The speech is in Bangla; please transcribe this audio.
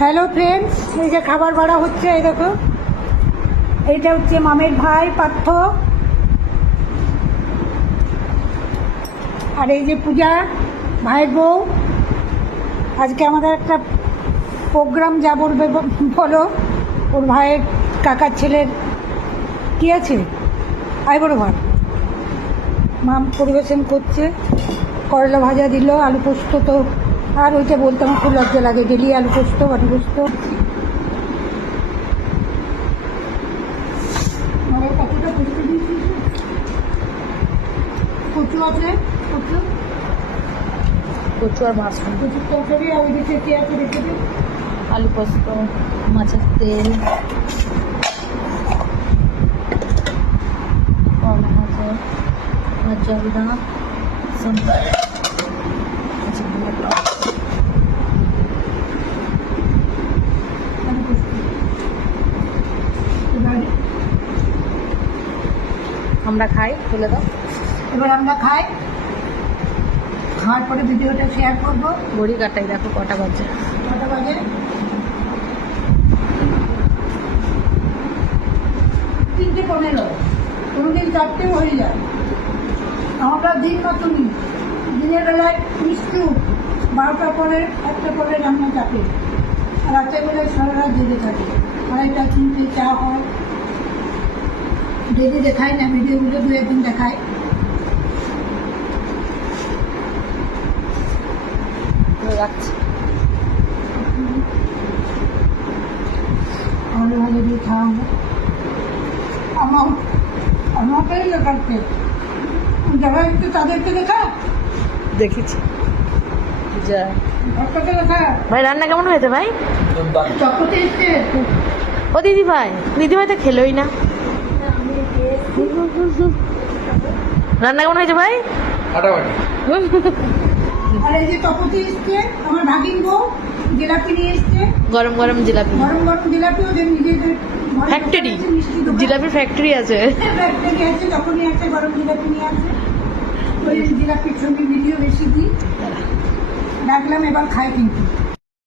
হ্যালো ফ্রেন্ডস, এই যে খাবার বাড়া হচ্ছে, এই দেখো এইটা হচ্ছে মামের ভাই পার্থ, আর এই যে পূজা ভাইয়ের বউ। আজকে আমাদের একটা প্রোগ্রাম যা বলবে বলো। ওর ভাইয়ের কাকার ছেলের কি আছে আইবুড়ো ভাত, মাম পরিবেশন করছে। করলা ভাজা দিল, আলু পোস্ত, তো আর ওইটা বলতে আমার খুব লজ্জা লাগে, ডেলি আলু পোস্ত বাটি পোস্ত। কতটা পোস্ত দিয়েছিস? কচু আছে, কচু কচু আর মাশরুম, কচুর তরকারি, আর ওইদিকে কি আছে রেখে দিই। আলু পোস্ত, মাছের তেল, করলা ভাজা, জলদা, সম্বার, আমরা খাই। তুলে দাও। এবার আমরা খাই, খাওয়ার পরে ভিডিওটা শেয়ার করবো। ঘড়ি কাটাই, দেখো কটা বাজে। কটা বাজে? 3:15। কোনোদিন 4টেও হয়ে যায়। আমরা দিন মতনই, দিনের বেলায় মিষ্টি 12টার পরে 1টা পরে রান্না থাকে, আর রাতের বেলায় সারা রাত জেগে থাকে। 2:30 3টে চা হয়। ডেলি দেখায় না ভিডিওগুলো, 2-1 দেখায়। রাখছি। আলু ভাজা দিয়ে খাওয়াবো। আমাকেই দেখাচ্ছে, যারা একটু তাদেরকে দেখা, দেখেছি। যা ঘরটাকে দেখা। ভাই, রান্না কেমন হয়েছে ভাই? চকতে এসছে। ও দিদি ভাই তো খেলোই না। রান্না কেমন হয়েছে ভাই? আর এই যে চকতে এসছে আমার ভাগিন বউ, জিলাপি নিয়ে এসছে। গরম গরম জিলাপি, গরম গরম জিলাপি, ওদের নিজেদের ঘরে ফ্যাক্টরি, আছে, মিষ্টি দোকান। জিলাপির ফ্যাক্টরি আছে। ফ্যাক্টরি আছে, যখনই আছে গরম জিলাপি নিয়ে আসে। ওই জিলাপির ছবি ভিডিও বেশি দিই। রাখলাম, এবার খাই কিন্তু।